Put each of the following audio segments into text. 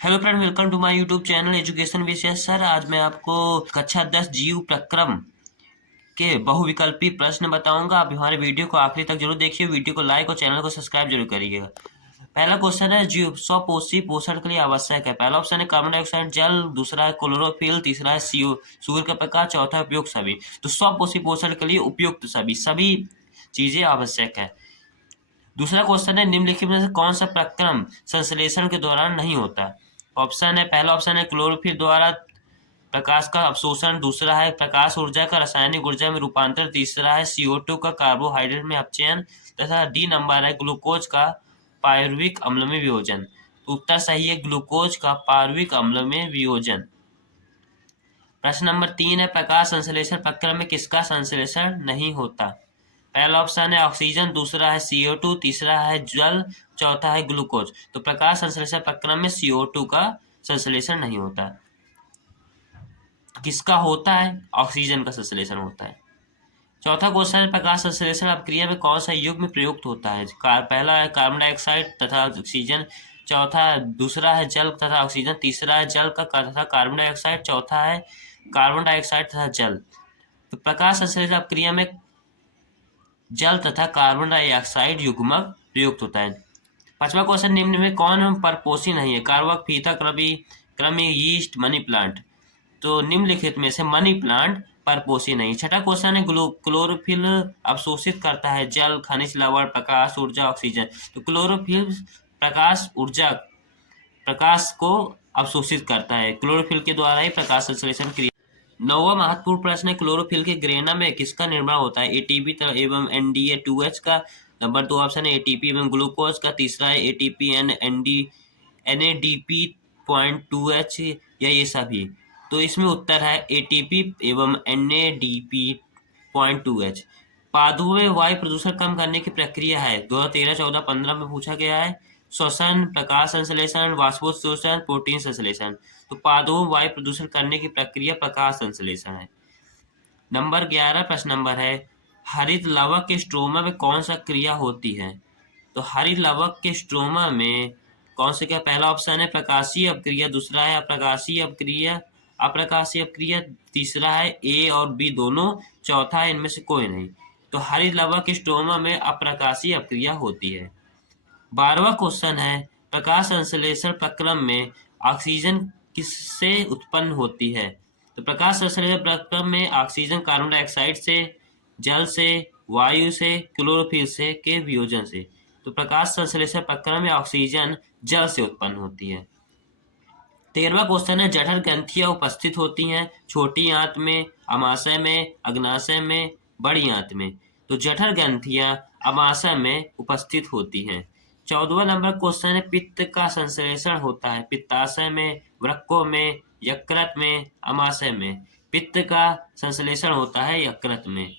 Hello friend, welcome to my YouTube channel education विषय। Sir, आज मैं आपको कक्षा 10 जीव प्रक्रम के बहुविकल्पी प्रश्न बताऊंगा। आप हमारे वीडियो को आखिरी तक जरूर देखिए, वीडियो को लाइक और चैनल को सब्सक्राइब जरूर करिएगा। पहला क्वेश्चन है, जीव स्वपोषी पोषण के लिए आवश्यक है। पहला ऑप्शन है कार्बन डाइऑक्साइड जल, दूसरा है क्लोरोफिल, तीसरा है सीओ सूर्य का प्रकाश, चौथा है उपयुक्त सभी। तो स्वपोषी पोषण के लिए उपयुक्त सभी चीजें आवश्यक है। दूसरा क्वेश्चन है, निम्नलिखित में से कौन सा प्रक्रम संश्लेषण के दौरान नहीं होता। ऑप्शन है, पहला ऑप्शन है क्लोरोफिल द्वारा प्रकाश का अवशोषण, दूसरा है प्रकाश ऊर्जा का रासायनिक ऊर्जा में रूपांतर, तीसरा है CO2 का कार्बोहाइड्रेट में अपचयन, तथा डी नंबर है ग्लूकोज का पायरुविक अम्ल में वियोजन। तो उत्तर सही है ग्लूकोज का पायरुविक अम्ल में वियोजन। प्रश्न नंबर 3 है, प्रकाश संश्लेषण प्रक्रिया में किसका संश्लेषण नहीं होता। पहला ऑप्शन है ऑक्सीजन, दूसरा है CO2, तीसरा है जल, चौथा है ग्लूकोज। तो प्रकाश संश्लेषण प्रक्रिया में CO2 का संश्लेषण नहीं होता। किसका होता है? ऑक्सीजन का संश्लेषण होता है। चौथा क्वेश्चन है, प्रकाश संश्लेषण अपक्रिया में कौन सा युग्म प्रयुक्त होता है। पहला है कार्बन डाइऑक्साइड तथा ऑक्सीजन, दूसरा है जल तथा ऑक्सीजन, तीसरा है जल का तथा कार्बन डाइऑक्साइड, चौथा है कार्बन डाइऑक्साइड तथा जल। तो प्रकाश संश्लेषण अपक्रिया में जल तथा कार्बन डाइऑक्साइड युग्मक प्रयुक्त होता है। पांचवा क्वेश्चन, निम्न में कौन परपोषी नहीं है। कार्बक, फीता, कृमि, यीस्ट, मनी प्लांट। तो निम्नलिखित में से मनी प्लांट परपोषी नहीं। छठा क्वेश्चन है, क्लोरोफिल अवशोषित करता है जल, खनिज लवण, प्रकाश ऊर्जा, ऑक्सीजन। तो क्लोरोफिल प्रकाश को अवशोषित करता है, क्लोरोफिल के द्वारा ही प्रकाश संश्लेषण क्रिया। नौवां महत्वपूर्ण प्रश्न है, क्लोरोफिल के ग्रेना में किसका निर्माण होता है। एटीपी एवं NDA2H का। नंबर 2 ऑप्शन है एटीपी एवं ग्लूकोज का, तीसरा है एटीपी एंड NADP.2H या ये सभी। तो इसमें उत्तर है एटीपी एवं NADP.2H। पादुओं में वायु प्रदूषण कम करने की प्रक्रिया है। 2013, 14, 15 में पूछा गया है। श्वसन, प्रकाश संश्लेषण, वाष्पोत्सर्जन, प्रोटीन संश्लेषण। तो पादुओं में वायु प्रदूषण करने की प्रक्रिया प्रकाश संश्लेषण है। नंबर 11 प्रश्न नंबर है, हरित लवक के स्ट्रोमा में कौन सा क्रिया होती है। तो हरित लवक के स्ट्रोमा में कौन सा क्या। पहला ऑप्शन है प्रकाशीय अपक्रिया, दूसरा है अप्रकाशीय अपक्रिया, तीसरा है A और B दोनों, चौथा है इनमें से कोई नहीं। तो हरित लवक के स्ट्रोमा में अप्रकाशीय अपक्रिया होती है। 12वां क्वेश्चन है, प्रकाश संश्लेषण प्रक्रम में ऑक्सीजन किससे उत्पन्न होती है। तो प्रकाश संश्लेषण प्रक्रम में ऑक्सीजन कार्बन डाइऑक्साइड से, जल से, वायु से, क्लोरोफिल से के वियोजन से। तो प्रकाश संश्लेषण प्रक्रम में ऑक्सीजन जल से उत्पन्न होती है। 13वां क्वेश्चन है, जठर ग्रंथियां उपस्थित होती हैं छोटी आंत में, अमाशय में, अग्नाशय में, बड़ी आंत में। तो जठर ग्रंथियां अमाशय में उपस्थित होती हैं। 14वां नंबर क्वेश्चन है, पित्त का संश्लेषण होता है पित्ताशय में, वृक्कों में, यकृत में, अमाशय में। पित्त का संश्लेषण होता है यकृत में।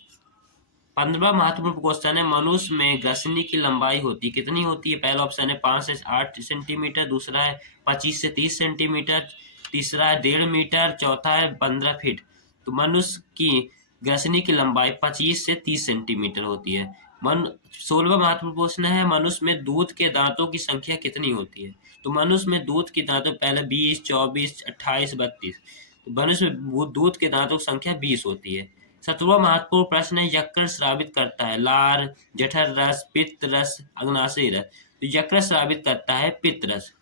15वां महत्वपूर्ण क्वेश्चन है, मनुष्य में ग्रसनी की लंबाई होती है कितनी होती है। पहला ऑप्शन है 5 से 8 सेंटीमीटर, दूसरा है 25 से 30 सेंटीमीटर, तीसरा है 1.5 मीटर, चौथा है 15 फीट। तो मनुष्य की ग्रसनी की लंबाई 25 से 30 सेंटीमीटर होती है। 16वां महत्वपूर्ण प्रश्न है, मनुष्य में दूध के दांतों की संख्या कितनी होती है। तो मनुष्य में दूध के दांतों पहले 20, 24, 28, 32। तो मनुष्य में दूध के दांतों की संख्या 20 होती है। 17वां महत्वपूर्ण प्रश्न है, यकृत स्रावित करता है लार, जठर रस, पित्त रस, अग्नाशय रस। तो यकृत स्रावित करता है पित्त रस।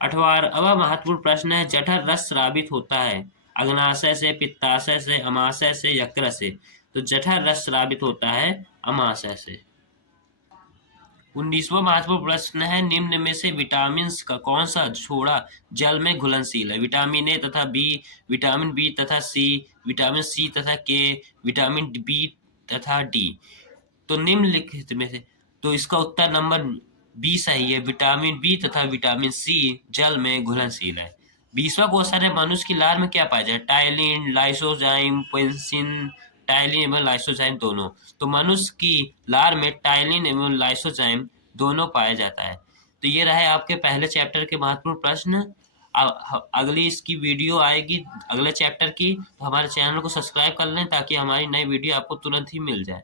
18वां महत्वपूर्ण प्रश्न है, जठर रस स्रावित होता है अग्नाशय से, पित्ताशय से, अमाशय से, यकृत से। तो जठर रस स्रावित होता है अमाशय से। 19वां महत्वपूर्ण प्रश्न है, निम्न में से विटामिन का कौन सा छोड़ा जल में घुलनशील है। विटामिन A तथा B, विटामिन B तथा C, विटामिन C तथा K, विटामिन B तथा D। तो निम्नलिखित में से तो इसका उत्तर नंबर B सही है, विटामिन B तथा विटामिन C जल में घुलनशील है। 20वां क्वेश्चन है, मनुष्य की लार में क्या पाया जाए। टाइलिन, लाइसोजाइम, पेंसिन, टाइलिन एवं लाइसोजाइम दोनों। तो मनुष्य की लार में टाइलिन एवं लाइसोजाइम दोनों पाया जाता है। तो ये रहे आपके पहले चैप्टर के महत्वपूर्ण प्रश्न। अगली इसकी वीडियो आएगी अगले चैप्टर की, तो हमारे चैनल को सब्सक्राइब कर लें ताकि हमारी नई वीडियो आपको तुरंत ही मिल जाए।